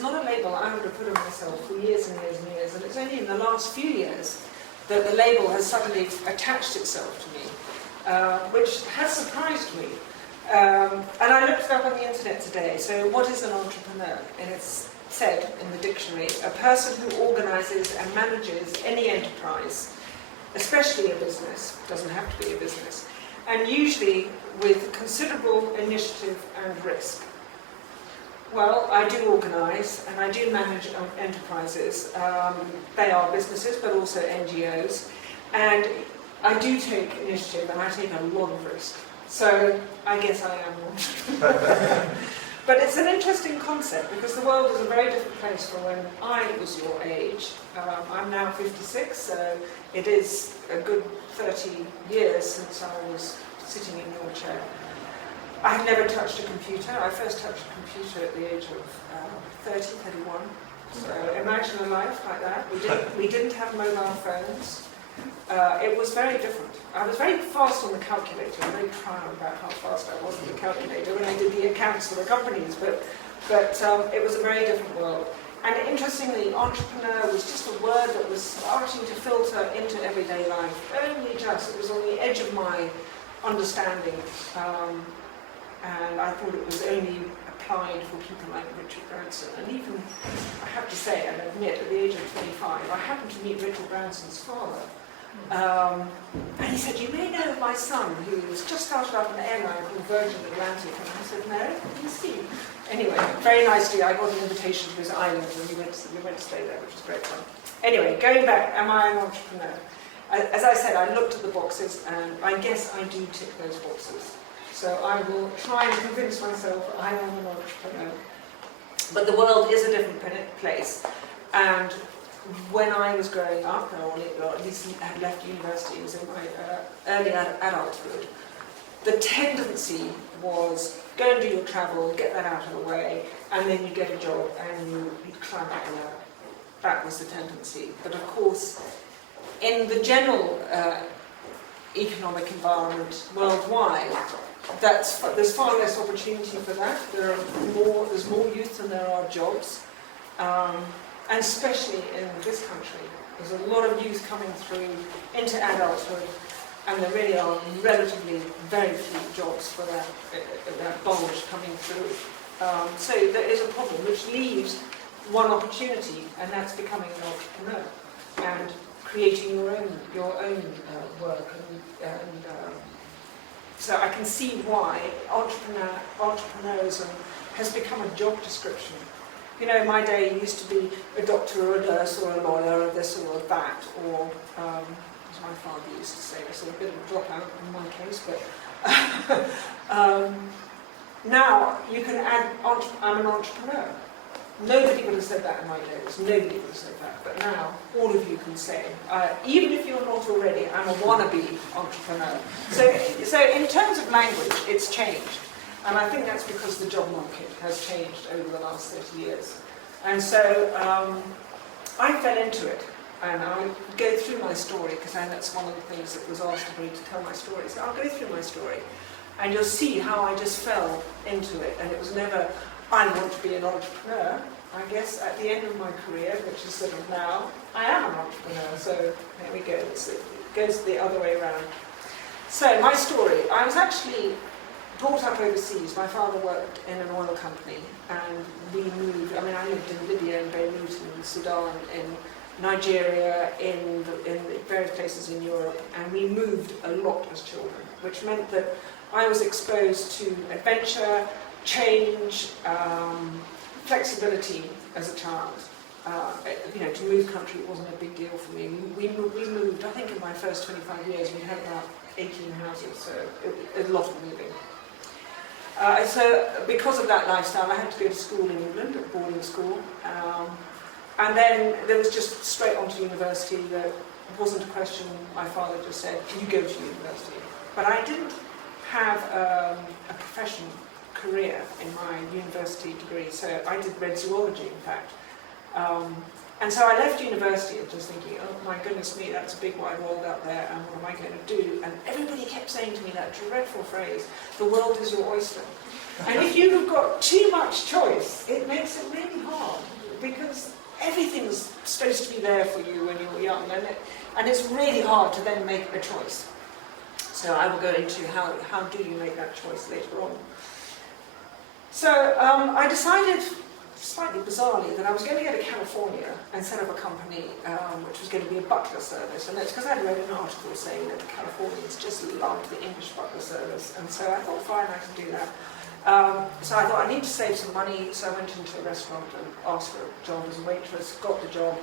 it's not a label I would have put on myself for years and years and years, and it's only in the last few years that the label has suddenly attached itself to me, which has surprised me. And I looked it up on the internet today. So what is an entrepreneur? And it's said in the dictionary, a person who organises and manages any enterprise, especially a business, doesn't have to be a business, and usually with considerable initiative and risk. Well, I do organise and I do manage enterprises. They are businesses but also NGOs, and I do take initiative and I take a lot of risk. So I guess I am one. But it's an interesting concept because the world is a very different place from when I was your age. I'm now 56, so it is a good 30 years since I was sitting in your chair. I had never touched a computer. I first touched a computer at the age of 30, 31. So imagine a life like that. We didn't have mobile phones. It was very different. I was very fast on the calculator. I'm very proud about how fast I was on the calculator when I did the accounts for the companies. But it was a very different world. And interestingly, entrepreneur was just a word that was starting to filter into everyday life. Only just. It was on the edge of my understanding. And I thought it was only applied for people like Richard Branson. And even, I have to say, and admit, at the age of 25, I happened to meet Richard Branson's father. And he said, you may know my son, who's just started up an airline called Virgin Atlantic. And I said, no, who's he? Anyway, very nicely, I got an invitation to his island, and we went to stay there, which was great fun. Anyway, going back, am I an entrepreneur? As I said, I looked at the boxes, and I guess I do tick those boxes. So I will try and convince myself I am an entrepreneur. But the world is a different place. And when I was growing up, or at least had left university, was in my early adulthood, the tendency was go and do your travel, get that out of the way, and then you get a job and you climb up the ladder. That was the tendency. But of course, in the general economic environment worldwide, there's far less opportunity for that. There's more youth than there are jobs, and especially in this country, there's a lot of youth coming through into adulthood, and there really are relatively very few jobs for that bulge coming through. So there is a problem, which leaves one opportunity, and that's becoming an entrepreneur and creating your own work so I can see why entrepreneurism has become a job description. You know, in my day it used to be a doctor or a nurse or a lawyer or this or that, or as my father used to say, it's a bit of a dropout in my case, but now you can add, I'm an entrepreneur. Nobody would have said that in my days, nobody would have said that, but now all of you can say, even if you're not already, I'm a wannabe entrepreneur. So in terms of language, it's changed, and I think that's because the job market has changed over the last 30 years. And so I fell into it, and I'll go through my story, because that's one of the things that was asked of me to tell my story, so I'll go through my story, and you'll see how I just fell into it, and it was never, I want to be an entrepreneur. I guess at the end of my career, which is sort of now, I am an entrepreneur. So there we go. It goes the other way around. So my story. I was actually brought up overseas. My father worked in an oil company, and we moved. I mean, I lived in Libya, in Beirut, in Sudan, in Nigeria, in various places in Europe, and we moved a lot as children, which meant that I was exposed to adventure, change, flexibility as a child. You know, to move country wasn't a big deal for me. We moved, I think in my first 25 years, we had about 18 houses, so a lot of moving. So because of that lifestyle, I had to go to school in England, at boarding school, and then there was just straight on to university. There wasn't a question. My father just said, you go to university. But I didn't have a professional career in my university degree, so I read zoology, in fact. And so I left university just thinking, oh my goodness me, that's a big wide world out there, and what am I going to do? And everybody kept saying to me that dreadful phrase, the world is your oyster. And if you've got too much choice, it makes it really hard, because everything's supposed to be there for you when you're young, and it's really hard to then make a choice. So I will go into how do you make that choice later on. So I decided, slightly bizarrely, that I was going to go to California and set up a company which was going to be a butler service. And it's because I'd read an article saying that the Californians just loved the English butler service. And so I thought, fine, I can do that. So I thought I need to save some money, so I went into a restaurant and asked for a job as a waitress, got the job,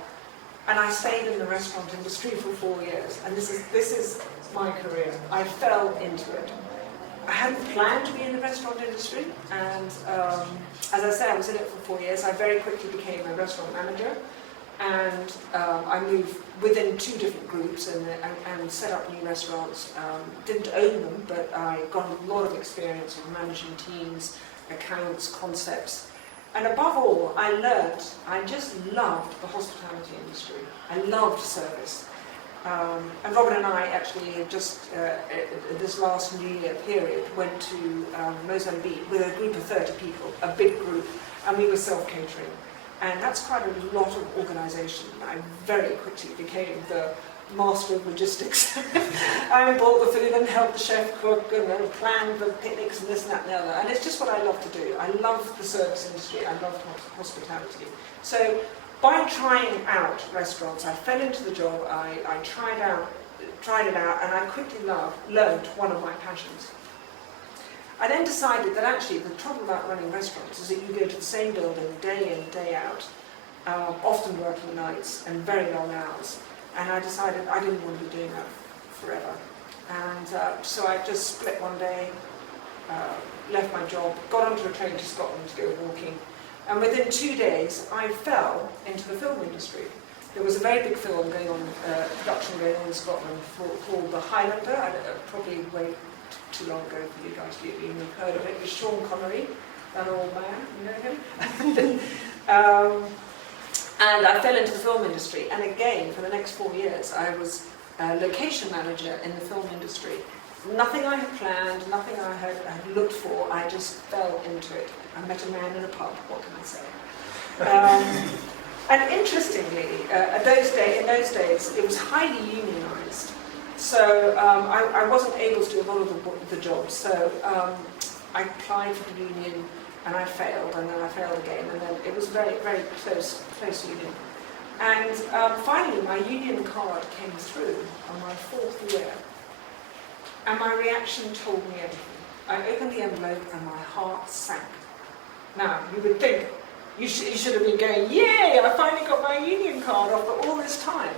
and I stayed in the restaurant industry for 4 years. And this is my career. I fell into it. I hadn't planned to be in the restaurant industry, and as I said, I was in it for 4 years. I very quickly became a restaurant manager, and I moved within 2 different groups and set up new restaurants. Didn't own them, but I got a lot of experience of managing teams, accounts, concepts. And above all, I just loved the hospitality industry. I loved service. And Robin and I actually just, this last New Year period, went to Mozambique with a group of 30 people, a big group, and we were self-catering. And that's quite a lot of organisation. I very quickly became the master of logistics. I bought the food and helped the chef cook and then planned the picnics and this and that and the other. And it's just what I love to do. I love the service industry. I love hospitality. So by trying out restaurants, I fell into the job. I tried it out, and I quickly learned one of my passions. I then decided that actually the trouble about running restaurants is that you go to the same building day in, day out, often working nights and very long hours. And I decided I didn't want to be doing that forever. And so I just split one day, left my job, got onto a train to Scotland to go walking. And within 2 days, I fell into the film industry. There was a very big film going on, production going on in Scotland called The Highlander. Probably way too long ago for you guys to even have heard of it. It was Sean Connery, that old man, you know him? And I fell into the film industry. And again, for the next 4 years, I was location manager in the film industry. Nothing I had planned, nothing I had looked for, I just fell into it. I met a man in a pub, what can I say? And interestingly, in those days, it was highly unionised. So I wasn't able to do a lot of the jobs. So I applied for the union, and I failed, and then I failed again, and then it was very, very close union. And finally, my union card came through on my 4th year. And my reaction told me everything. I opened the envelope and my heart sank. Now, you would think, you should have been going, yay, I finally got my union card after all this time.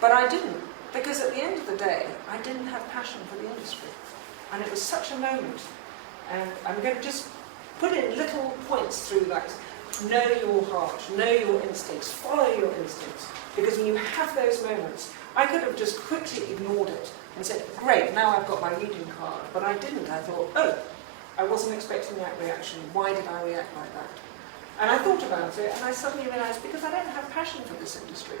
But I didn't, because at the end of the day, I didn't have passion for the industry. And it was such a moment. And I'm going to just put in little points through that. Know your heart, know your instincts, follow your instincts. Because when you have those moments, I could have just quickly ignored it and said, great, now I've got my union card. But I didn't. I thought, oh, I wasn't expecting that reaction. Why did I react like that? And I thought about it, and I suddenly realised, because I don't have passion for this industry.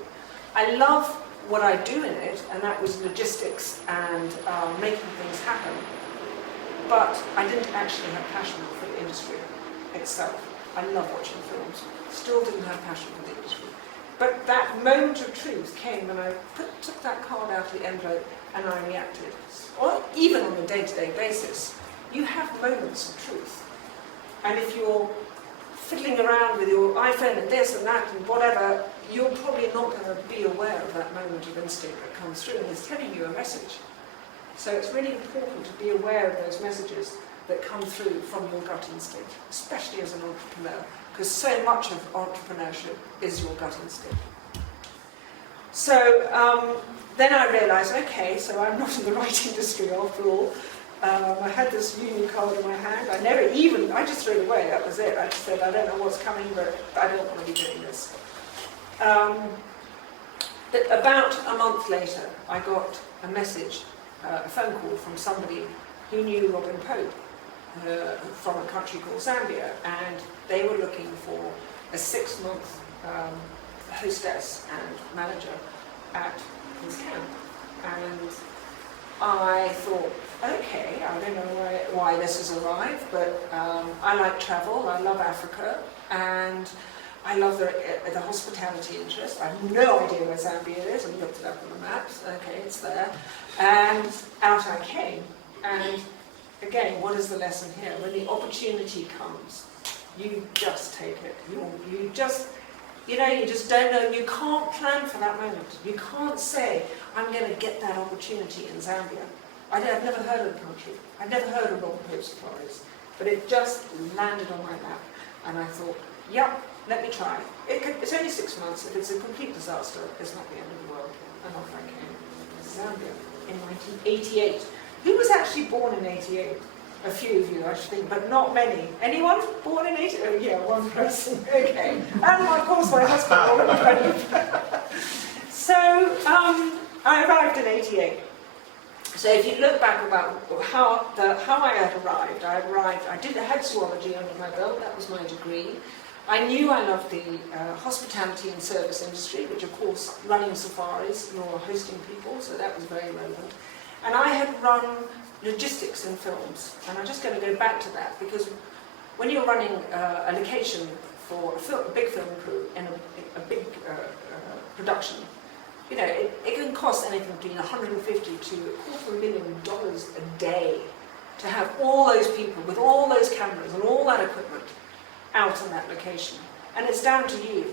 I love what I do in it, and that was logistics and making things happen. But I didn't actually have passion for the industry itself. I love watching films. Still didn't have passion for the industry. But that moment of truth came when I took that card out of the envelope and I reacted. Or even on a day-to-day basis, you have moments of truth. And if you're fiddling around with your iPhone and this and that and whatever, you're probably not going to be aware of that moment of instinct that comes through and is telling you a message. So it's really important to be aware of those messages that come through from your gut instinct, especially as an entrepreneur, because so much of entrepreneurship is your gut instinct. So then I realised, okay, so I'm not in the right industry after all. I had this union card in my hand. I just threw it away, that was it. I just said, I don't know what's coming, but I don't want to be doing this. But about a month later, I got a message, a phone call from somebody who knew Robin Pope from a country called Zambia, and they were looking for a 6-month hostess and manager at his camp. And I thought, okay, I don't know why this has arrived, but I like travel, I love Africa, and I love the hospitality interest. I have no idea where Zambia is, and looked it up on the maps. Okay, it's there. And out I came. And again, what is the lesson here? When the opportunity comes, you just take it. You just don't know. You can't plan for that moment. You can't say, I'm going to get that opportunity in Zambia. I've never heard of the country. I've never heard of Bongohive safaris. But it just landed on my lap. And I thought, yep, let me try. It's only 6 months. If it's a complete disaster, it's not the end of the world. And off I came to Zambia in 1988. Who was actually born in 88? A few of you, I should think, but not many. Anyone born in 88? Oh yeah, one person. Okay. And of course my husband. So I arrived in 88. So if you look back about how I had arrived, I had zoology under my belt. That was my degree. I knew I loved the hospitality and service industry, which of course running safaris, you're hosting people, so that was very relevant. And I had run logistics in films, and I'm just going to go back to that, because when you're running a location for a big film crew in a big production, you know, it can cost anything between $150,000 to $250,000 a day to have all those people with all those cameras and all that equipment out on that location. And it's down to you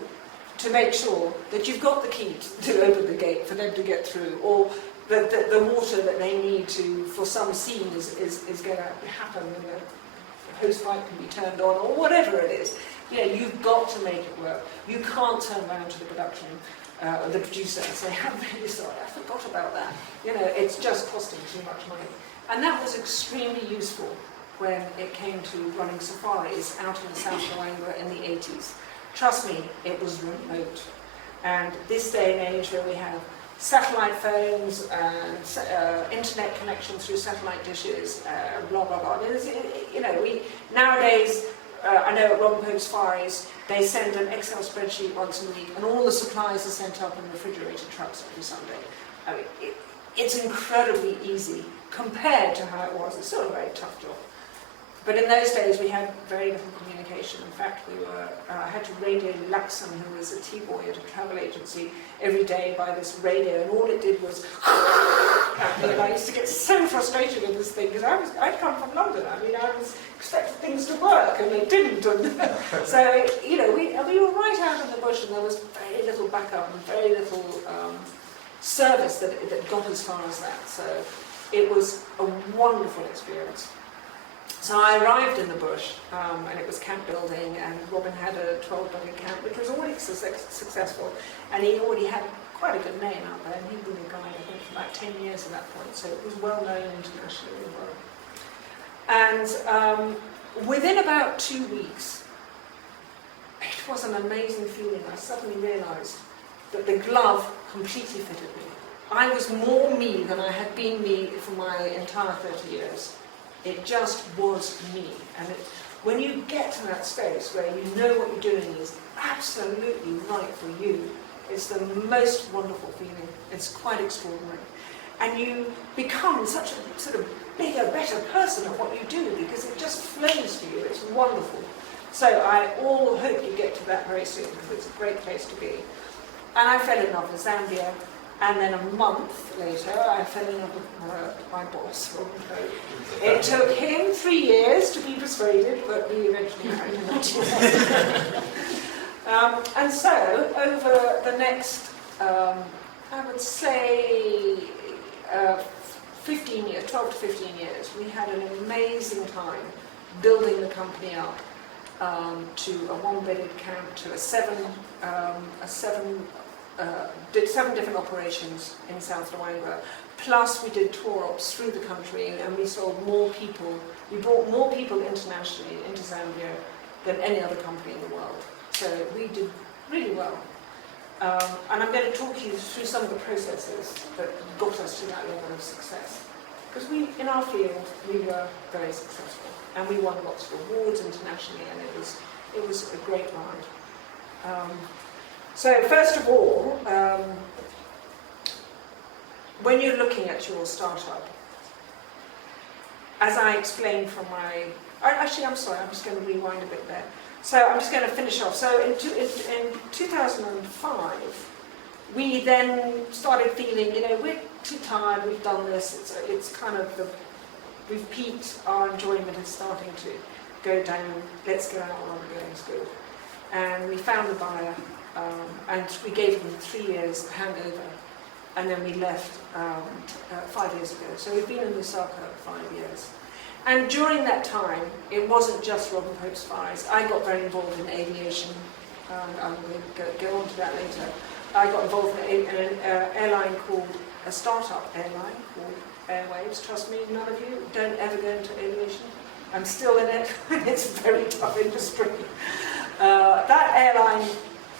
to make sure that you've got the key to open the gate for them to get through, or the water that they need for some scene is going to happen, and the hose pipe can be turned on, or whatever it is. You know, you've got to make it work. You can't turn around to the production, the producer, and say, I'm really sorry, I forgot about that. You know, it's just costing too much money. And that was extremely useful when it came to running safaris out in the South Luangwa in the 80s. Trust me, it was remote. And this day and age where we have satellite phones and internet connection through satellite dishes, blah, blah, blah. You know, nowadays, I know at Bongohive safaris, they send an Excel spreadsheet once a week, and all the supplies are sent up in refrigerated trucks every Sunday. I mean, it's incredibly easy compared to how it was. It's still a very tough job. But in those days, we had very little communication. In fact, I had to radio Luxon, who was a T-boy at a travel agency, every day by this radio, and all it did was and I used to get so frustrated with this thing, because I'd come from London. I mean, I was expecting things to work, and they didn't. And so, you know, we were right out in the bush, and there was very little backup and very little service that got as far as that. So it was a wonderful experience. So I arrived in the bush, and it was camp building, and Robin had a 12-bucket camp, which was already successful, and he already had quite a good name out there, and he'd been a guide, I think, for about 10 years at that point, so it was well known internationally as well. And within about 2 weeks, it was an amazing feeling. I suddenly realised that the glove completely fitted me. I was more me than I had been me for my entire 30 years. It just was me. And when you get to that space where you know what you're doing is absolutely right for you, it's the most wonderful feeling. It's quite extraordinary. And you become such a sort of bigger, better person at what you do, because it just flows for you. It's wonderful. So I all hope you get to that very soon, because it's a great place to be. And I fell in love with Zambia. And then a month later, I fell in love with my boss. It took him 3 years to be persuaded, but we eventually married in 1990. And so, over the next, I would say, 15 years, 12 to 15 years, we had an amazing time building the company up to a one-bedded camp, to did 7 different operations in South Luangwa, plus we did tour ops through the country, and we sold more people, we brought more people internationally into Zambia than any other company in the world. So we did really well. And I'm going to talk you through some of the processes that got us to that level of success. Because in our field, we were very successful, and we won lots of awards internationally, and it was a great ride. So first of all, when you're looking at your startup, as I explained from my... Actually, I'm sorry, I'm just going to rewind a bit there. So I'm just going to finish off. So in 2005, we then started feeling, you know, we're too tired, we've done this, it's kind of we've peaked, our enjoyment is starting to go down, let's go out while we're going to school. And we found a buyer, and we gave them 3 years handover, and then we left 5 years ago. So we've been in Lusaka 5 years. And during that time, it wasn't just Robin Pope's fires. I got very involved in aviation, and I'm going to go on to that later. I got involved in an airline called, a startup airline called Airwaves. Trust me, none of you, don't ever go into aviation. I'm still in it. It's a very tough industry. That airline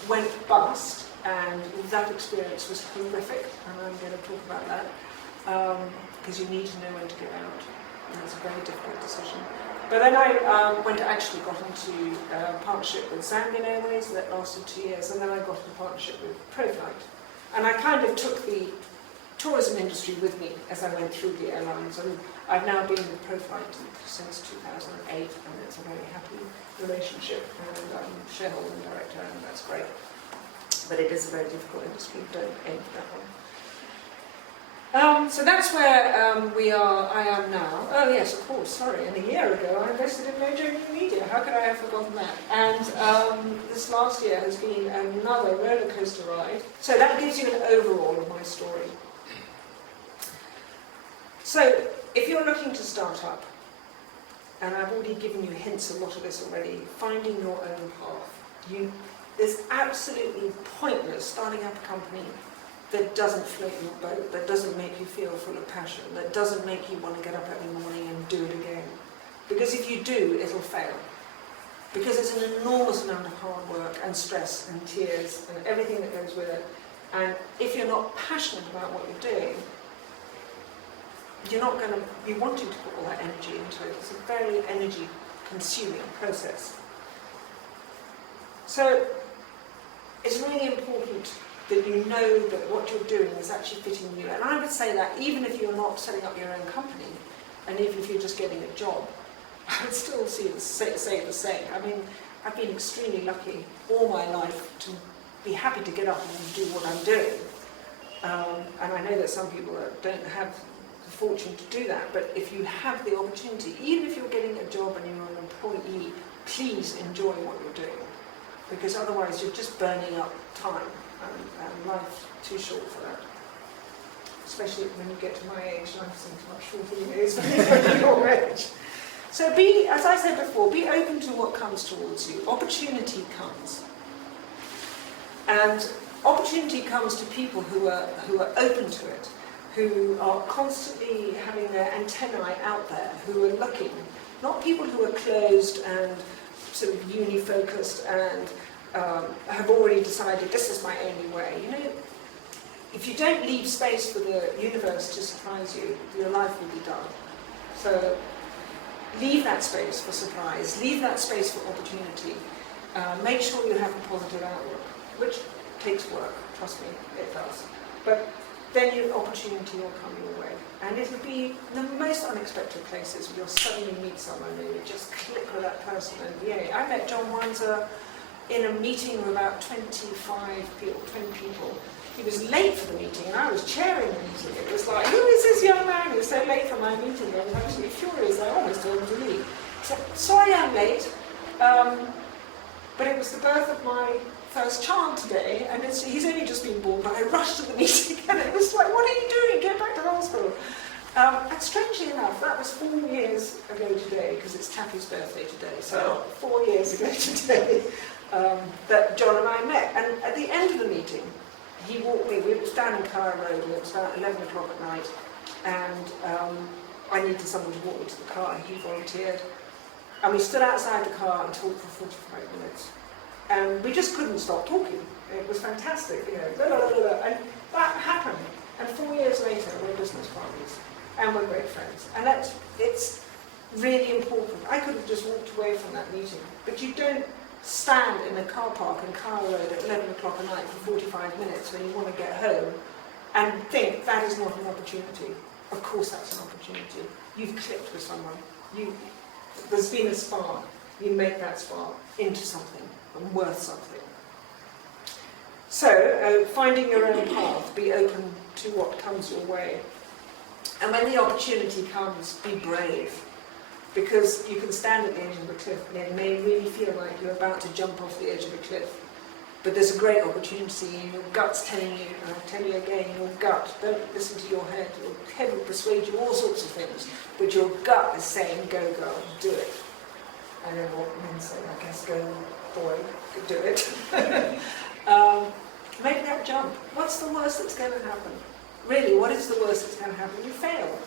went bust, and that experience was horrific, and I'm going to talk about that, because you need to know when to get out. And it's a very difficult decision. But then I actually got into a partnership with Zambian Airways that lasted 2 years, and then I got into a partnership with Proflight. And I kind of took the tourism industry with me as I went through the airlines, and I've now been with Proflight since 2008, and it's a very happy relationship, and I'm shareholder and director, and that's great. But it is a very difficult industry, don't aim for that one. So that's where I am now. Oh yes, of course, sorry, and a year ago I invested in Mojo New Media. How could I have forgotten that? And this last year has been another roller coaster ride. So that gives you an overall of my story. So if you're looking to start up, and I've already given you hints of a lot of this already, finding your own path. It's absolutely pointless starting up a company that doesn't float your boat, that doesn't make you feel full of passion, that doesn't make you want to get up every morning and do it again. Because if you do, it'll fail. Because it's an enormous amount of hard work and stress and tears and everything that goes with it. And if you're not passionate about what you're doing, you're not going to be wanting to put all that energy into it. It's a very energy-consuming process. So it's really important that you know that what you're doing is actually fitting you. And I would say that even if you're not setting up your own company, and even if you're just getting a job, I would still say the same. I mean, I've been extremely lucky all my life to be happy to get up and do what I'm doing. And I know that some people don't have the fortune to do that, but if you have the opportunity, even if you're getting a job and you're an employee, please enjoy what you're doing. Because otherwise you're just burning up time. And life's too short for that. Especially when you get to my age, life seems much shorter than it is when you're your age. So as I said before, be open to what comes towards you. Opportunity comes. And opportunity comes to people who are open to it, who are constantly having their antennae out there, who are looking. Not people who are closed and sort of uni-focused and have already decided this is my only way. You know, if you don't leave space for the universe to surprise you, your life will be done. So leave that space for surprise, leave that space for opportunity. Make sure you have a positive outlook, which takes work, trust me, it does. But then your opportunity will come your way. And it'll be the most unexpected places where you'll suddenly meet someone and you just click with that person. And yeah, I met John Wanzer in a meeting with about 20 people. He was late for the meeting and I was chairing the meeting. It was like, who is this young man who's so late for my meeting? I was absolutely furious. I almost told him to leave. He said, sorry I'm late, but it was the birth of my first child today, and he's only just been born, but I rushed to the meeting and it was like, what are you doing? Get back to the hospital. And strangely enough, that was 4 years ago today, because it's Taffy's birthday today, so 4 years ago today, that John and I met. And at the end of the meeting, he walked me, we were down in Kara Road, and it was about 11 o'clock at night, and I needed someone to walk me to the car, and he volunteered. And we stood outside the car and talked for 45 minutes. And we just couldn't stop talking. It was fantastic, you know, blah, blah, blah, blah. And that happened. And 4 years later, we're business partners, and we're great friends. And it's really important. I could have just walked away from that meeting, but you don't stand in the car park in Kara Road at 11 o'clock at night for 45 minutes when you want to get home and think that is not an opportunity. of course that's an opportunity. You've clicked with someone. There's been a spark. You make that spark into something and worth something. So, finding your own path, be open to what comes your way. And when the opportunity comes, be brave. Because you can stand at the edge of the cliff and it may really feel like you're about to jump off the edge of a cliff. But there's a great opportunity and your gut's telling you, and I'll tell you again, your gut, don't listen to your head. Your head will persuade you all sorts of things, but your gut is saying, go girl, do it. I don't know what men say, I guess go boy, do it. Make that jump. What's the worst that's going to happen? Really, what is the worst that's going to happen? You fail.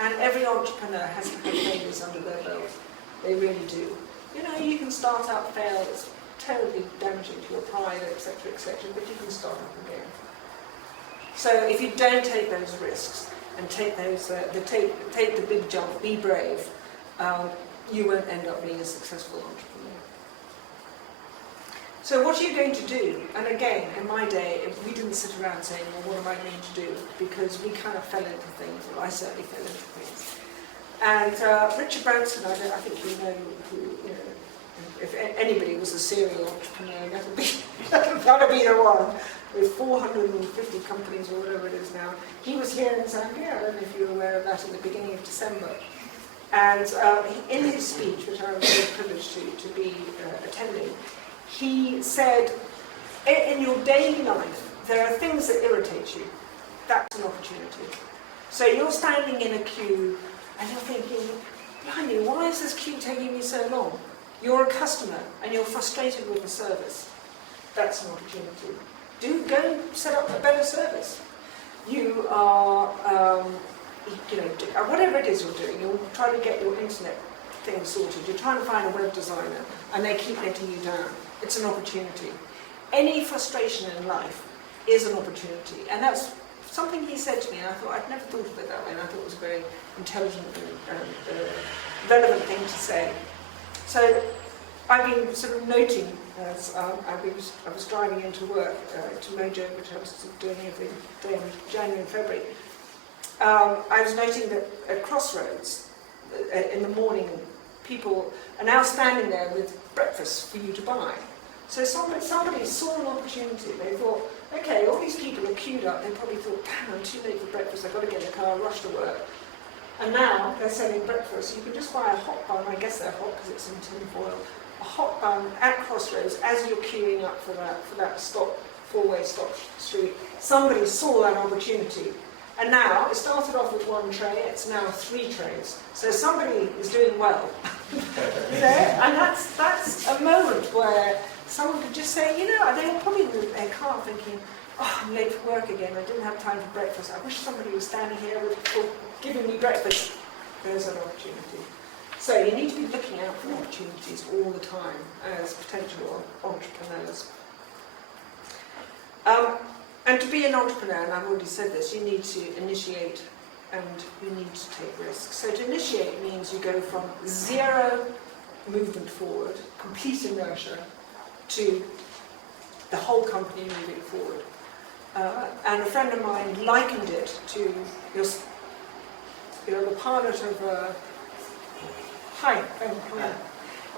And every entrepreneur has to have failures under their belt. They really do. You know, you can start out, fail, it's terribly damaging to your pride, etc., but you can start up again. So if you don't take those risks and take those, take the big jump, be brave, you won't end up being a successful entrepreneur. So what are you going to do? And again, in my day, we didn't sit around saying, well, what am I going to do? Because we kind of fell into things, well, I certainly fell into things. And Richard Branson, I think you know who, you know, if anybody was a serial entrepreneur, that'll be the one, with 450 companies or whatever it is now. He was here in Zambia, I don't know if you were aware of that, in the beginning of December. And in his speech, which I was very privileged to be attending, he said, in your daily life, there are things that irritate you. That's an opportunity. So you're standing in a queue and you're thinking, blimey, why is this queue taking me so long? You're a customer and you're frustrated with the service. That's an opportunity. Go and set up a better service. You are, whatever it is you're doing, you're trying to get your internet thing sorted. You're trying to find a web designer and they keep letting you down. It's an opportunity. Any frustration in life is an opportunity. And that's something he said to me, and I thought, I'd never thought of it that way, and I thought it was a very intelligent and relevant thing to say. So I've been sort of noting, as I was driving into work, to Mojo, which I was doing every day in January and February, I was noting that at crossroads, in the morning, people are now standing there with breakfast for you to buy. So somebody saw an opportunity. They thought, okay, all these people are queued up. They probably thought, damn, I'm too late for breakfast. I've got to get in the car, rush to work. And now they're selling breakfast. You can just buy a hot bun. I guess they're hot because it's in tin foil. A hot bun at crossroads as you're queuing up for that stop, four-way stop street. Somebody saw that opportunity. And now, it started off with one tray, it's now 3 trays. So somebody is doing well. And that's a moment where someone could just say, you know, they were probably in their car thinking, oh, I'm late for work again, I didn't have time for breakfast. I wish somebody was standing here giving me breakfast. There's an opportunity. So you need to be looking out for opportunities all the time as potential entrepreneurs. And to be an entrepreneur, and I've already said this, you need to initiate and you need to take risks. So to initiate means you go from 0 movement forward, complete inertia, to the whole company moving forward. And a friend of mine likened it to you're the pilot of a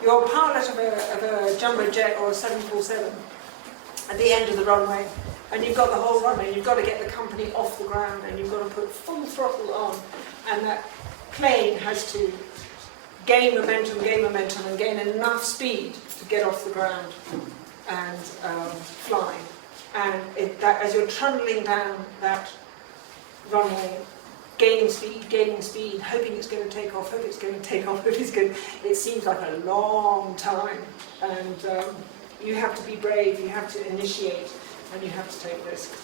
you're a pilot of a jumbo jet or a 747 at the end of the runway. And you've got the whole runway, you've got to get the company off the ground and you've got to put full throttle on, and that plane has to gain momentum and gain enough speed to get off the ground and fly. And as you're trundling down that runway, gaining speed, hoping it's going to take off, it seems like a long time. And you have to be brave, you have to initiate, and you have to take risks.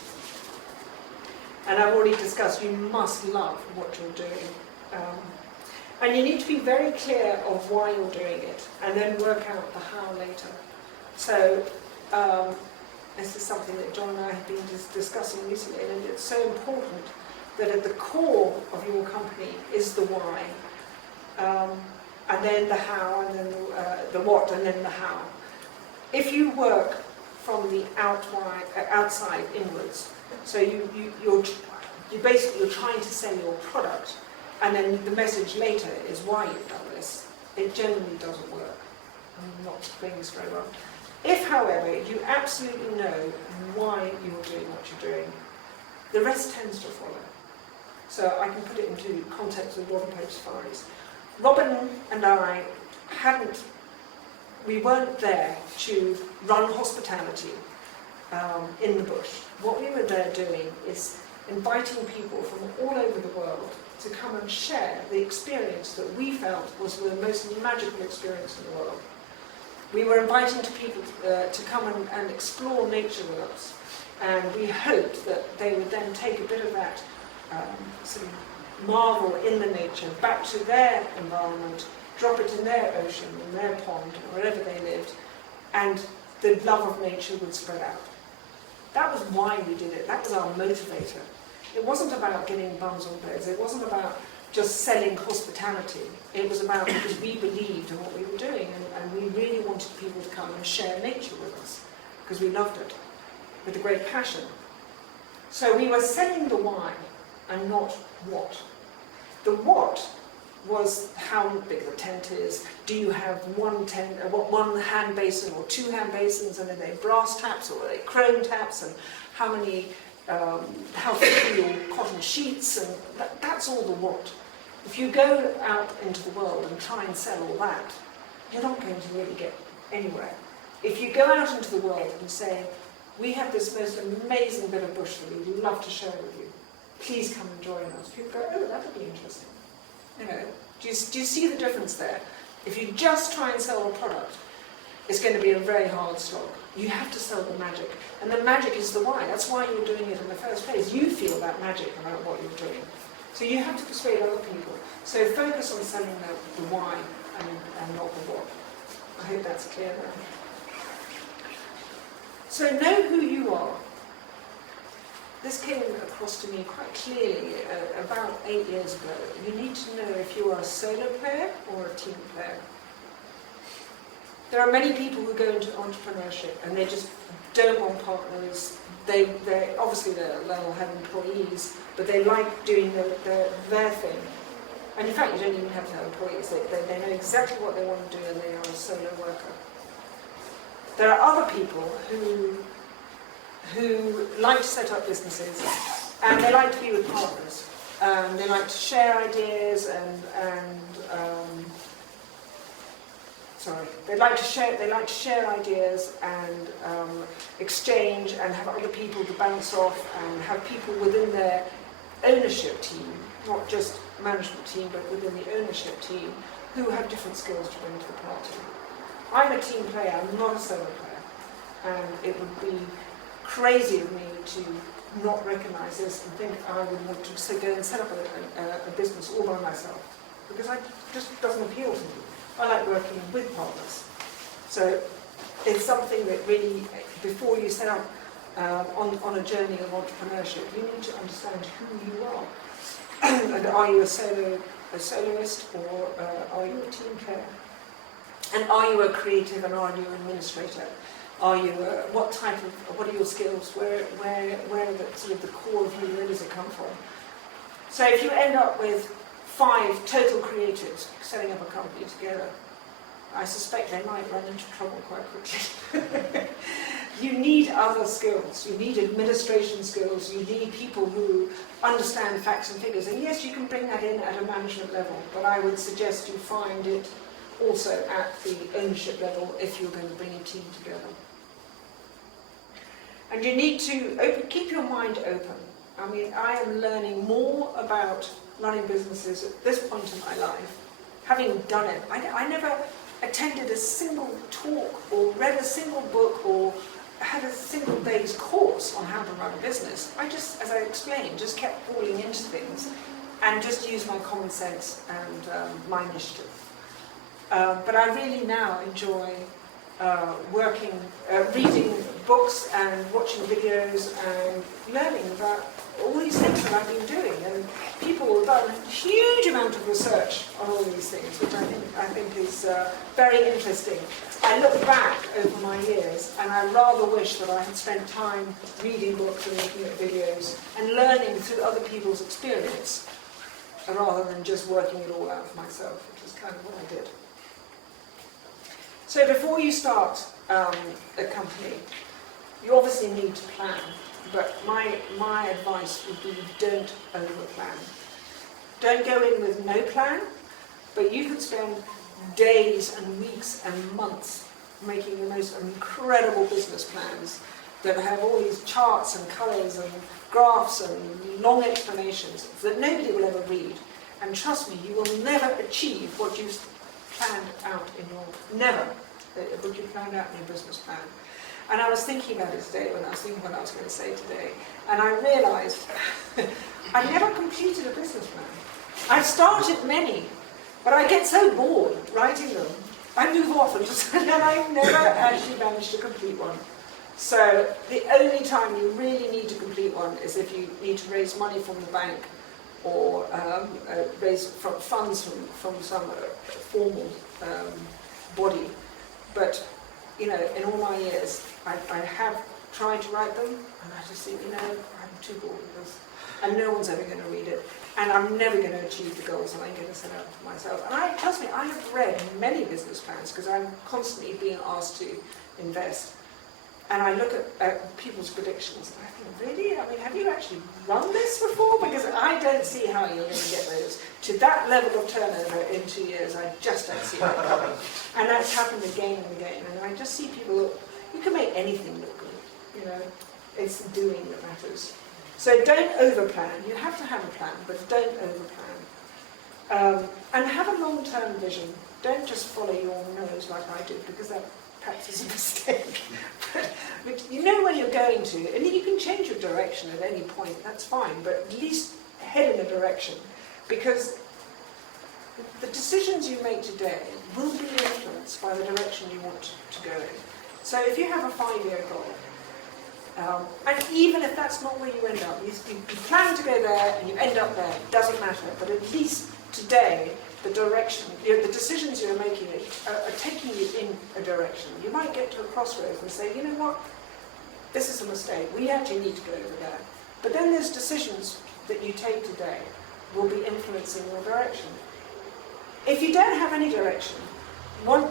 And I've already discussed, you must love what you're doing. And you need to be very clear of why you're doing it, and then work out the how later. So, this is something that John and I have been discussing recently, and it's so important that at the core of your company is the why, and then the how, and then the what, and then the how. If you work from the outside inwards, so you're you're trying to sell your product, and then the message later is why you've done this. It generally doesn't work. I'm not explaining this very well. If, however, you absolutely know why you're doing what you're doing, the rest tends to follow. So I can put it into context with Robin Pope's Spies. Robin and I we weren't there to run hospitality in the bush. What we were there doing is inviting people from all over the world to come and share the experience that we felt was the most magical experience in the world. We were inviting people to come and explore nature with us, and we hoped that they would then take a bit of that sort of marvel in the nature back to their environment, drop it in their ocean, in their pond, wherever they lived, and the love of nature would spread out. That was why we did it. That was our motivator. It wasn't about getting bums on beds. It wasn't about just selling hospitality. It was about because we believed in what we were doing, and we really wanted people to come and share nature with us because we loved it with a great passion. So we were selling the why and not what. The what was how big the tent is. Do you have one hand basin or two hand basins, and are they brass taps or are they chrome taps, and how many, how thick are your cotton sheets, and that's all the what. If you go out into the world and try and sell all that, you're not going to really get anywhere. If you go out into the world and say, we have this most amazing bit of bush that we'd love to share with you, please come and join us. People go, oh, that would be interesting. You know, do you see the difference there? If you just try and sell a product, it's going to be a very hard slog. You have to sell the magic. And the magic is the why. That's why you're doing it in the first place. You feel that magic about what you're doing. So you have to persuade other people. So focus on selling the why and not the what. I hope that's clear now. So know who you are. This came across to me quite clearly about 8 years ago. You need to know if you are a solo player or a team player. There are many people who go into entrepreneurship and they just don't want partners. They obviously they'll have employees, but they like doing their thing. And in fact, you don't even have to have employees. They know exactly what they want to do, and they are a solo worker. There are other people who like to set up businesses, and they like to be with partners. They like to share ideas They like to share ideas and exchange, and have other people to bounce off, and have people within their ownership team, not just management team, but within the ownership team, who have different skills to bring to the party. I'm a team player, I'm not a solo player, and it would be crazy of me to not recognise this and think I would want to go and set up a business all by myself, because it just doesn't appeal to me. I like working with partners. So it's something that really, before you set out on a journey of entrepreneurship, you need to understand who you are. And are you a soloist, or are you a team player? And are you a creative, and are you an administrator? Are you what are your skills? Where are the sort of the core of you? Where does it come from? So if you end up with 5 total creatives setting up a company together, I suspect they might run into trouble quite quickly. You need other skills. You need administration skills. You need people who understand facts and figures. And yes, you can bring that in at a management level, but I would suggest you find it also at the ownership level if you're going to bring a team together. And you need to keep your mind open. I mean, I am learning more about running businesses at this point in my life, having done it. I never attended a single talk or read a single book or had a single day's course on how to run a business. I just, as I explained, just kept falling into things and just used my common sense and my initiative. But I really now enjoy reading books and watching videos and learning about all these things that I've been doing. And people will done a huge amount of research on all these things, which I think is very interesting. I look back over my years, and I rather wish that I had spent time reading books and looking at videos and learning through other people's experience, rather than just working it all out for myself, which is kind of what I did. So before you start a company, you obviously need to plan, but my advice would be don't over-plan. Don't go in with no plan, but you could spend days and weeks and months making the most incredible business plans that have all these charts and colours and graphs and long explanations that nobody will ever read. And trust me, you will never achieve what you've planned out in your, never, what you planned out in your business plan. And I was thinking about it today when I was thinking what I was going to say today, and I realised I never completed a business plan. I've started many, but I get so bored writing them. I move off and I've never actually managed to complete one. So the only time you really need to complete one is if you need to raise money from the bank or raise funds from some formal body. But, you know, in all my years, I have tried to write them, and I just think, you know, I'm too bored with this, and no one's ever going to read it, and I'm never going to achieve the goals that I'm going to set out for myself. And trust me, I have read many business plans, because I'm constantly being asked to invest. And I look at people's predictions, and I think, really? I mean, have you actually run this before? Because I don't see how you're going to get those to that level of turnover in 2 years. I just don't see that coming. And that's happened again and again. And I just see people look, you can make anything look good, you know. It's the doing that matters. So don't over-plan. You have to have a plan, but don't over-plan. And have a long-term vision. Don't just follow your nose like I did, because that perhaps is a mistake. But you know where you're going to, and you can change your direction at any point, that's fine, but at least head in a direction, because the decisions you make today will be influenced by the direction you want to go in. So if you have a 5-year goal, and even if that's not where you end up, you plan to go there and you end up there, it doesn't matter, but at least today, the direction, the decisions you're making are taking you in a direction. You might get to a crossroads and say, you know what, this is a mistake, we actually need to go over there. But then there's decisions that you take today will be influencing your direction. If you don't have any direction, on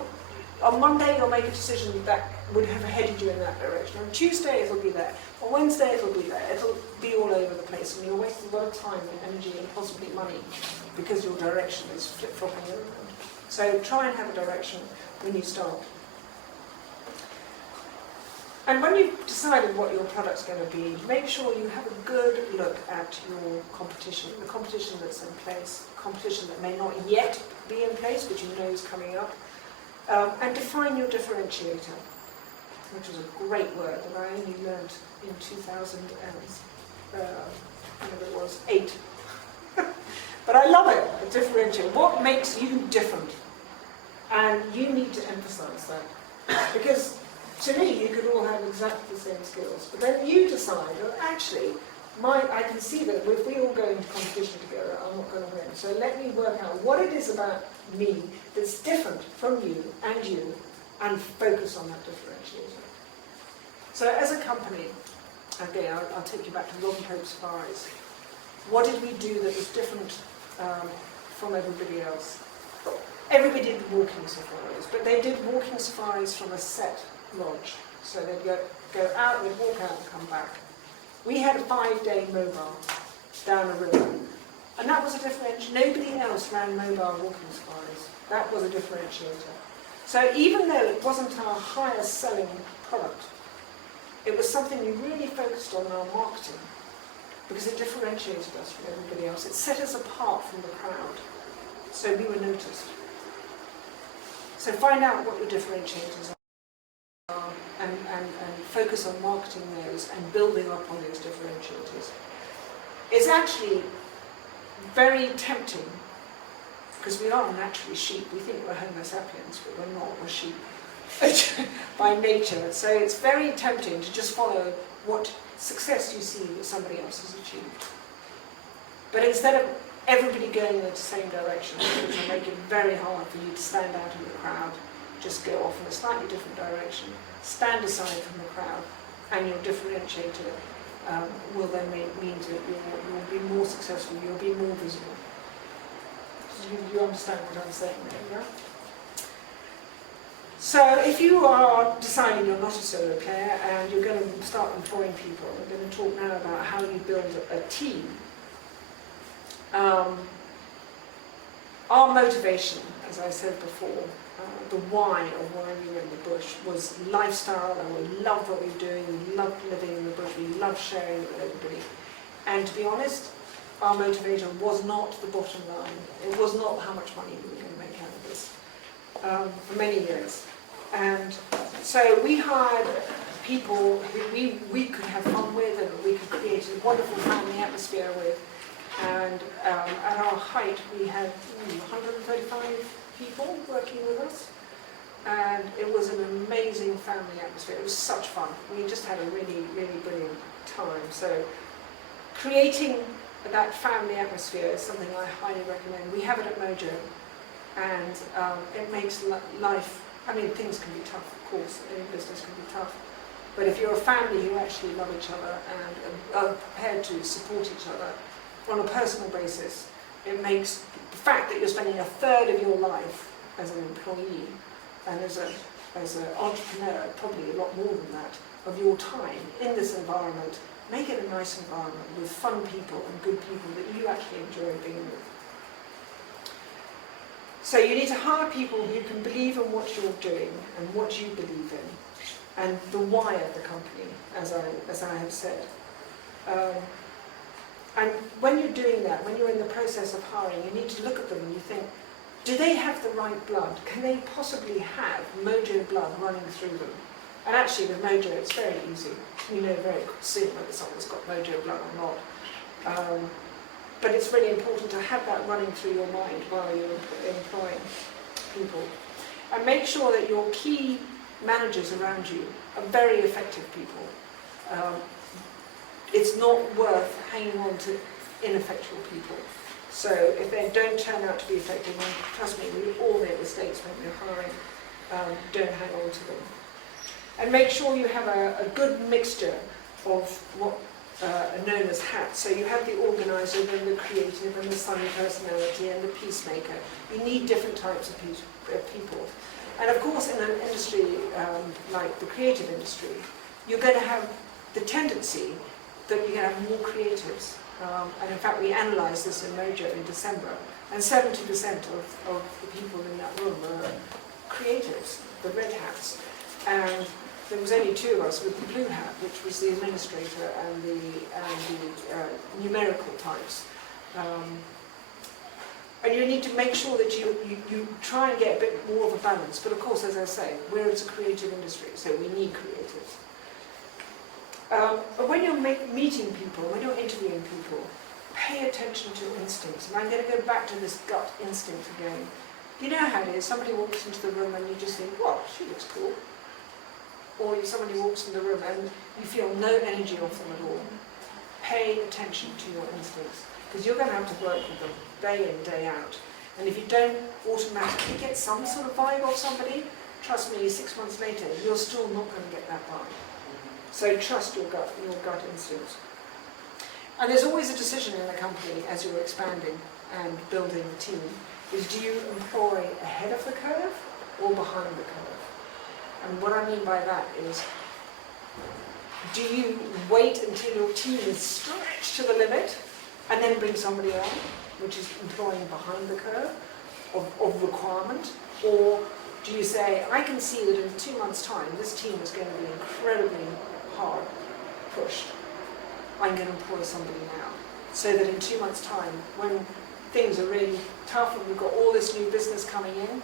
Monday you'll make a decision that would have headed you in that direction. On Tuesday it'll be there. On Wednesday it'll be there. It'll be all over the place, and you're wasting a lot of time and energy and possibly money because your direction is flip-flopping around. So try and have a direction when you start. And when you've decided what your product's going to be, make sure you have a good look at your competition, the competition that's in place, competition that may not yet be in place, but you know is coming up, and define your differentiator, which was a great word that I only learned in 2008. But I love it, a differentiator. What makes you different? And you need to emphasize that. Because to me, you could all have exactly the same skills. But then you decide, well, actually, I can see that if we all go into competition together, I'm not going to win. So let me work out what it is about me that's different from you, and focus on that differentiator. So as a company, again, I'll take you back to Rob and Hope Safaris. What did we do that was different from everybody else? Everybody did walking safaris, but they did walking safaris from a set lodge. So they'd go out, they'd walk out and come back. We had a 5-day mobile down a river, and that was a differentiator. Nobody else ran mobile walking safaris. That was a differentiator. So even though it wasn't our highest selling product, it was something we really focused on in our marketing, because it differentiated us from everybody else. It set us apart from the crowd, so we were noticed. So find out what your differentiators are, and focus on marketing those and building up on those differentiators. It's actually very tempting, because we are naturally sheep. We think we're Homo sapiens, but we're not, we're sheep by nature. So it's very tempting to just follow what success you see that somebody else has achieved. But instead of everybody going in the same direction, which will make it very hard for you to stand out in the crowd. Just go off in a slightly different direction, stand aside from the crowd, and your differentiator will then mean that you'll be more successful, you'll be more visible. So you understand what I'm saying there, yeah? So if you are deciding you're not a solo player and you're going to start employing people, we're going to talk now about how you build a team. Our motivation, as I said before, the why of why we were in the bush was lifestyle, and we loved what we were doing, we loved living in the bush, we loved sharing it with everybody. And to be honest, our motivation was not the bottom line. It was not how much money we were going to make out of this for many years. And so we hired people who we could have fun with and we could create a wonderful family atmosphere with. And at our height, we had 135 people working with us. And it was an amazing family atmosphere. It was such fun. We just had a really, really brilliant time. So creating that family atmosphere is something I highly recommend. We have it at Mojo. And it makes life, I mean, things can be tough, of course. Any business can be tough. But if you're a family who actually love each other and are prepared to support each other on a personal basis, it makes the fact that you're spending a third of your life as an employee and as an entrepreneur, probably a lot more than that, of your time in this environment, make it a nice environment with fun people and good people that you actually enjoy being with. So you need to hire people who can believe in what you're doing and what you believe in, and the why of the company, as I have said. And when you're doing that, when you're in the process of hiring, you need to look at them and you think, do they have the right blood? Can they possibly have Mojo blood running through them? And actually with Mojo it's very easy. You know very soon whether someone's got Mojo blood or not. But it's really important to have that running through your mind while you're employing people. And make sure that your key managers around you are very effective people. It's not worth hanging on to ineffectual people. So if they don't turn out to be effective, and trust me, we all make mistakes when we're hiring, don't hang on to them. And make sure you have a good mixture of what are known as hats. So you have the organizer, and the creative, and the sunny personality, and the peacemaker. You need different types of people. And of course, in an industry like the creative industry, you're going to have the tendency that you're going to have more creatives. And in fact, we analysed this in Mojo in December, and 70% of the people in that room were creatives, the red hats. And there was only two of us with the blue hat, which was the administrator and the numerical types. And you need to make sure that you try and get a bit more of a balance. But of course, as I say, it's a creative industry, so we need creatives. But when you're meeting people, when you're interviewing people, pay attention to instincts. And I'm going to go back to this gut instinct again. You know how it is, somebody walks into the room and you just think, well, she looks cool. Or somebody walks in the room and you feel no energy off them at all. Pay attention to your instincts, because you're going to have to work with them day in, day out. And if you don't automatically get some sort of vibe off somebody, trust me, 6 months later, you're still not going to get that vibe. So trust your gut instincts. And there's always a decision in a company as you're expanding and building a team, is do you employ ahead of the curve or behind the curve? And what I mean by that is, do you wait until your team is stretched to the limit and then bring somebody on, which is employing behind the curve of requirement? Or do you say, I can see that in 2 months' time, this team is going to be incredibly hard pushed. I'm going to employ somebody now. So that in 2 months' time, when things are really tough and we've got all this new business coming in,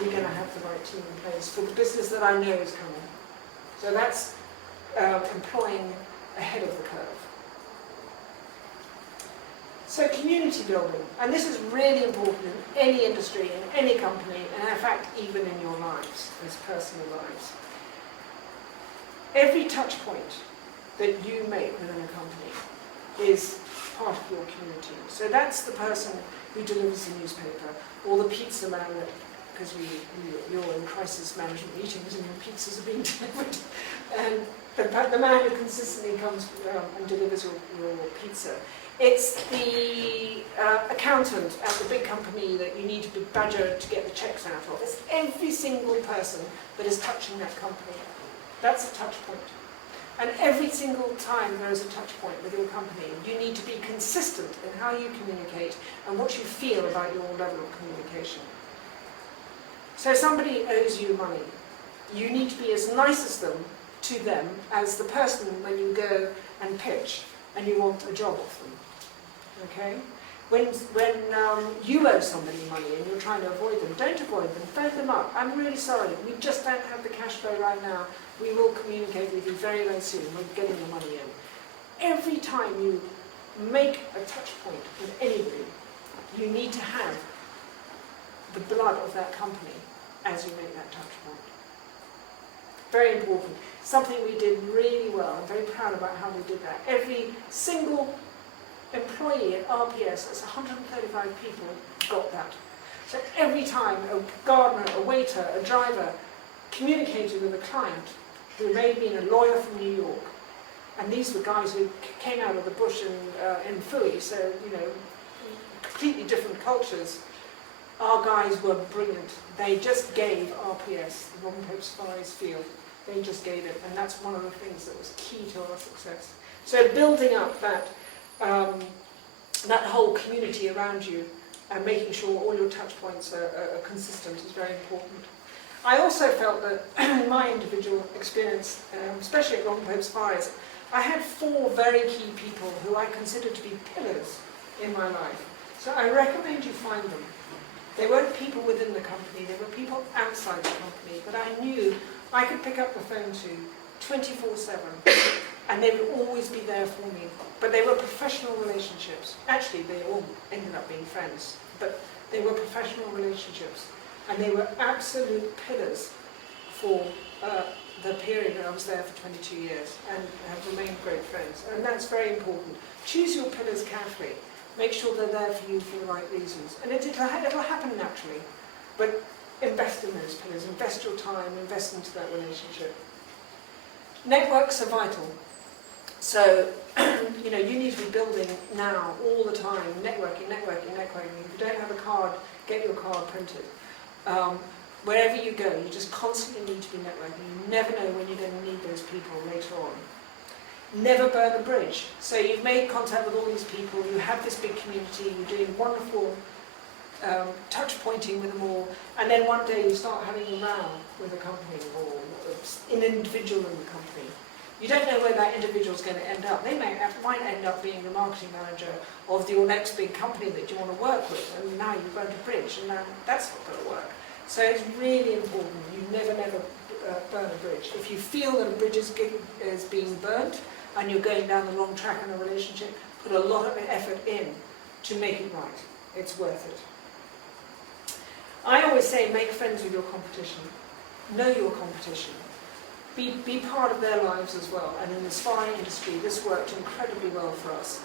we're going to have the right team in place for the business that I know is coming. So that's employing ahead of the curve. So community building, and this is really important in any industry, in any company, and in fact even in your lives, as personal lives. Every touch point that you make within a company is part of your community. So that's the person who delivers the newspaper, or the pizza man, because you're in crisis management meetings and your pizzas are being delivered, and the man who consistently comes and delivers your pizza. It's the accountant at the big company that you need to be badgered to get the checks out of. It's every single person that is touching that company. That's a touch point. And every single time there is a touch point with your company, you need to be consistent in how you communicate and what you feel about your level of communication. So somebody owes you money. You need to be as nice to them as the person when you go and pitch and you want a job off them. Okay? When you owe somebody money and you're trying to avoid them, don't avoid them, phone them up. I'm really sorry, we just don't have the cash flow right now. We will communicate with you very, very soon. We're getting your money in. Every time you make a touch point with anybody, you need to have the blood of that company as you make that touch point. Very important. Something we did really well. I'm very proud about how we did that. Every single employee at RPS, that's 135 people, got that. So every time a gardener, a waiter, a driver communicated with a client who may have been a lawyer from New York, and these were guys who came out of the bush in Fui, so, you know, completely different cultures, our guys were brilliant. They just gave RPS, the Robin Pope Spies field, they just gave it, and that's one of the things that was key to our success. So building up that whole community around you and making sure all your touch points are consistent is very important. I also felt that in my individual experience, especially at Robin Pope Spies, I had 4 very key people who I considered to be pillars in my life. So I recommend you find them. They weren't people within the company, they were people outside the company that I knew I could pick up the phone to 24/7, and they would always be there for me. But they were professional relationships. Actually, they all ended up being friends, but they were professional relationships, and they were absolute pillars for the period that I was there for 22 years, and have remained great friends. And that's very important. Choose your pillars carefully. Make sure they're there for you for the right reasons. And it'll happen naturally, but invest in those pillars, invest your time, invest into that relationship. Networks are vital. So, you know, you need to be building now, all the time, networking. If you don't have a card, get your card printed. Wherever you go, you just constantly need to be networking. You never know when you're going to need those people later on. Never burn a bridge. So you've made contact with all these people, you have this big community, you're doing wonderful touch pointing with them all, and then one day you start having a row with a company or an individual in the company. You don't know where that individual is going to end up. They might end up being the marketing manager of your next big company that you want to work with, and now you've burned a bridge, and now that's not going to work. So it's really important. You never burn a bridge. If you feel that a bridge is being burnt and you're going down the wrong track in a relationship, put a lot of effort in to make it right. It's worth it. I always say make friends with your competition. Know your competition. Be part of their lives as well. And in the sparring industry, this worked incredibly well for us.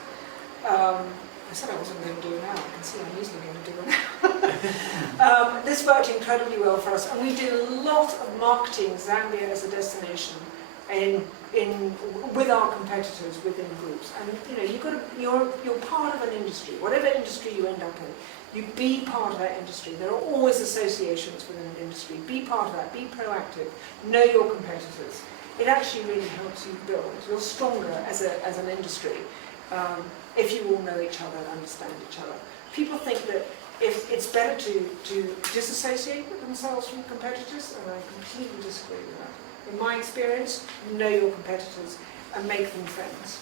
I said I wasn't going to do it now. I can see I'm easily going to do it now. This worked incredibly well for us, and we did a lot of marketing Zambia as a destination with our competitors within groups. And you know, you're part of an industry. Whatever industry you end up in, you be part of that industry. There are always associations within an industry. Be part of that. Be proactive. Know your competitors. It actually really helps you build. You're stronger as an industry if you all know each other and understand each other. People think that if it's better to disassociate with themselves from competitors, and I completely disagree with that. In my experience, know your competitors and make them friends.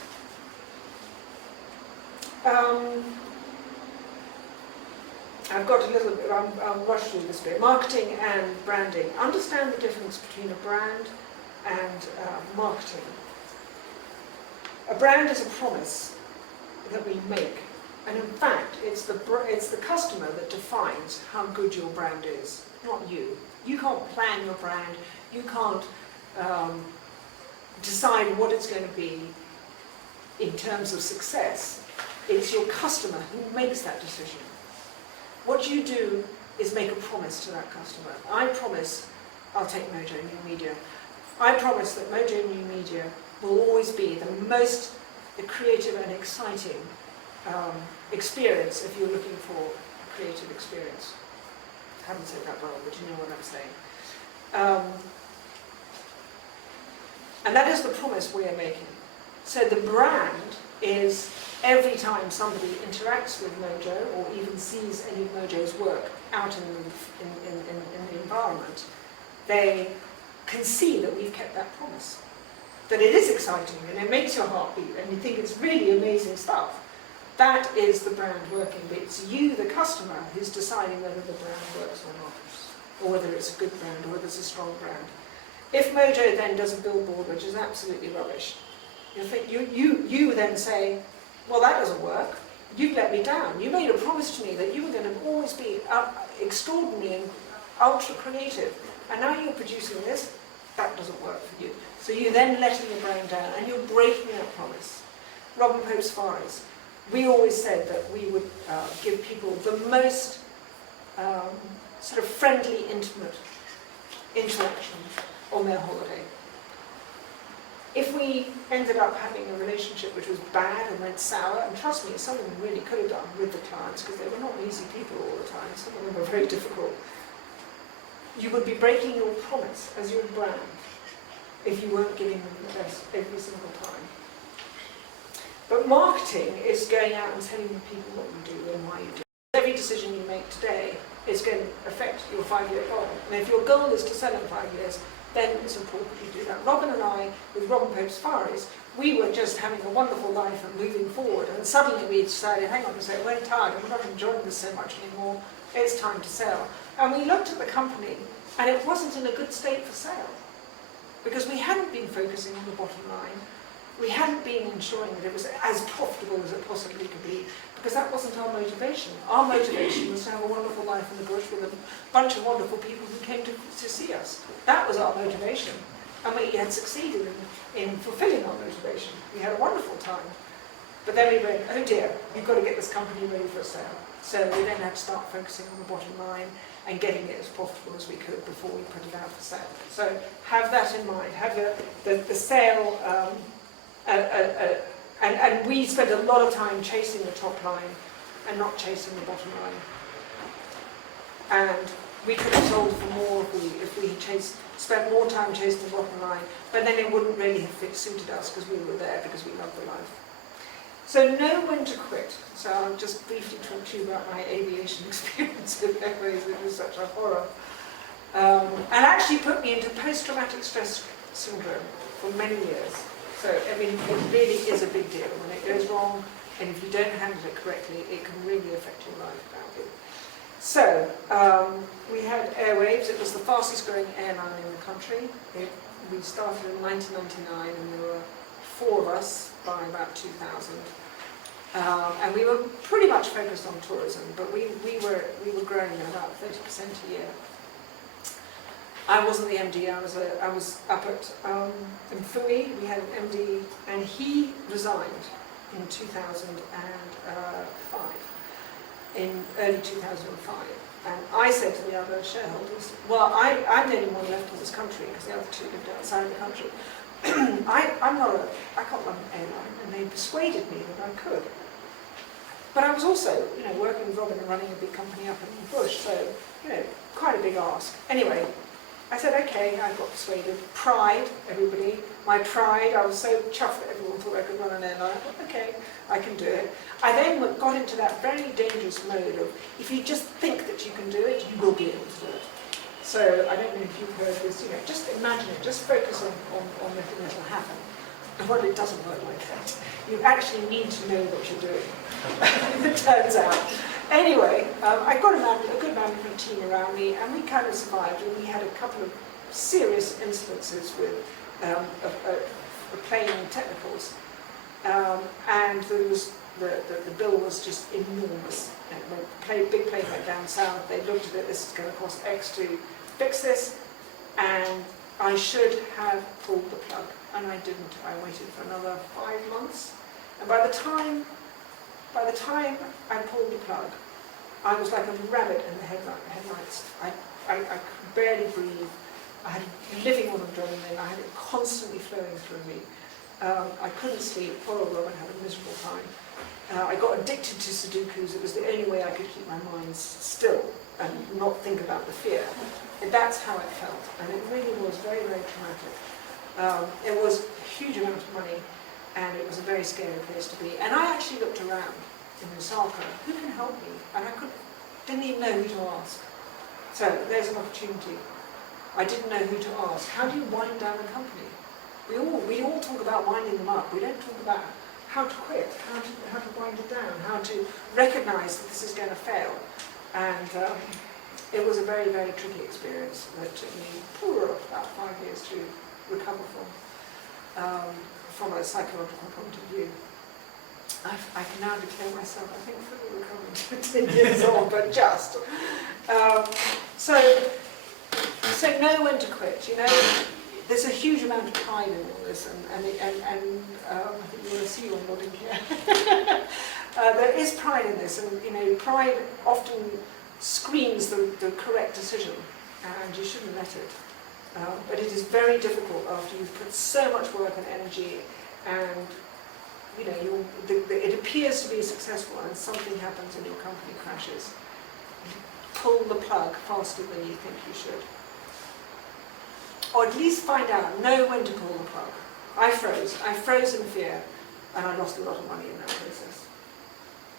I've got a little bit, I'll rush through this bit. Marketing and branding. Understand the difference between a brand and marketing. A brand is a promise that we make. And in fact, it's the customer that defines how good your brand is, not you. You can't plan your brand. You can't decide what it's going to be in terms of success. It's your customer who makes that decision. What you do is make a promise to that customer. I promise, I'll take Mojo New Media. I promise that Mojo New Media will always be the creative and exciting experience if you're looking for a creative experience. I haven't said that well, but you know what I'm saying. And that is the promise we are making. So the brand is every time somebody interacts with Mojo or even sees any of Mojo's work out in the environment, they can see that we've kept that promise. That it is exciting and it makes your heart beat and you think it's really amazing stuff. That is the brand working. It's you, the customer, who's deciding whether the brand works or not, or whether it's a good brand or whether it's a strong brand. If Mojo then does a billboard which is absolutely rubbish, you then say, well, that doesn't work. You've let me down. You made a promise to me that you were going to always be extraordinary and ultra creative, and now you're producing this. That doesn't work for you. So you're then letting the brand down, and you're breaking that promise. Robin Pope Safaris. We always said that we would give people the most sort of friendly, intimate interaction on their holiday. If we ended up having a relationship which was bad and went sour, and trust me, some of them really could have done with the clients because they were not easy people all the time, some of them were very difficult, you would be breaking your promise as your brand if you weren't giving them the best every single time. But marketing is going out and telling people what you do and why you do it. Every decision you make today is going to affect your 5-year goal. And if your goal is to sell in 5 years, then it's important you do that. Robin and I, with Robin Pope Safaris, we were just having a wonderful life and moving forward, and suddenly we decided, hang on a second, we're tired and we're not enjoying this so much anymore, it's time to sell. And we looked at the company, and it wasn't in a good state for sale, because we hadn't been focusing on the bottom line. We hadn't been ensuring that it was as profitable as it possibly could be, because that wasn't our motivation. Our motivation was to have a wonderful life in the bush with a bunch of wonderful people who came to see us. That was our motivation. And we had succeeded in fulfilling our motivation. We had a wonderful time. But then we went, oh dear, we've got to get this company ready for a sale. So we then had to start focusing on the bottom line and getting it as profitable as we could before we put it out for sale. So have that in mind. Have the sale, and we spent a lot of time chasing the top line and not chasing the bottom line. And we could have sold for more if we had spent more time chasing the bottom line, but then it wouldn't really have suited us because we were there because we loved the life. So know when to quit. So I'll just briefly talk to you about my aviation experience with airways, which was such a horror. And actually put me into post-traumatic stress syndrome for many years. So, I mean, it really is a big deal. When it goes wrong, and if you don't handle it correctly, it can really affect your life badly. So, we had Airwaves. It was the fastest growing airline in the country. We started in 1999, and there were 4 of us by about 2000. And we were pretty much focused on tourism, but we were growing at about 30% a year. I wasn't the MD, I was up at Mfui. We had an MD, and he resigned in 2005, in early 2005. And I said to the other shareholders, well, I'm the only one left in this country, because the other 2 lived outside the country. I can't run an airline, and they persuaded me that I could. But I was also, working with Robin and running a big company up in the bush, so, quite a big ask. Anyway, I said, okay, I got persuaded. Pride, everybody. My pride, I was so chuffed that everyone thought I could run an airline. I thought, okay, I can do it. I then got into that very dangerous mode of, if you just think that you can do it, you will be able to do it. So, I don't know if you've heard this, just imagine it, just focus on the thing that will happen. Well, it doesn't work like that. You actually need to know what you're doing, it turns out. Anyway, I got a good management team around me, and we kind of survived, and we had a couple of serious incidences with plane technicals, and there was, the bill was just enormous. And when the big plane went down south, they looked at it, this is going to cost X to fix this, and I should have pulled the plug, and I didn't. I waited for another 5 months, and by the time by the time I pulled the plug, I was like a rabbit in the headlights. I could barely breathe. I had living on adrenaline. I had it constantly flowing through me. I couldn't sleep. Poor old Robin had a miserable time. I got addicted to Sudokus. It was the only way I could keep my mind still and not think about the fear. And that's how it felt. And it really was very, very traumatic. It was a huge amount of money, and it was a very scary place to be. And I actually looked around in Lusaka. Who can help me? And I didn't even know who to ask. So there's an opportunity. I didn't know who to ask. How do you wind down a company? We all talk about winding them up. We don't talk about how to quit, how to wind it down, how to recognise that this is going to fail. And it was a very, very tricky experience that took me about 5 years to recover from a psychological point of view. I can now declare myself, I think, fully recovered 10 years old, but just. So know when to quit, you know. There's a huge amount of pride in all this, and I think you want to see your nodding here. There is pride in this, and you know, pride often screams the correct decision, and you shouldn't let it. But it is very difficult after you've put so much work and energy, and you know, it appears to be successful, and something happens and your company crashes. Pull the plug faster than you think you should. Or at least find out, know when to pull the plug. I froze in fear, and I lost a lot of money in that process.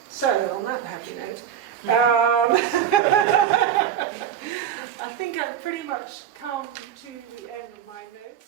So, on that happy note, I think I've pretty much come to the end of my notes.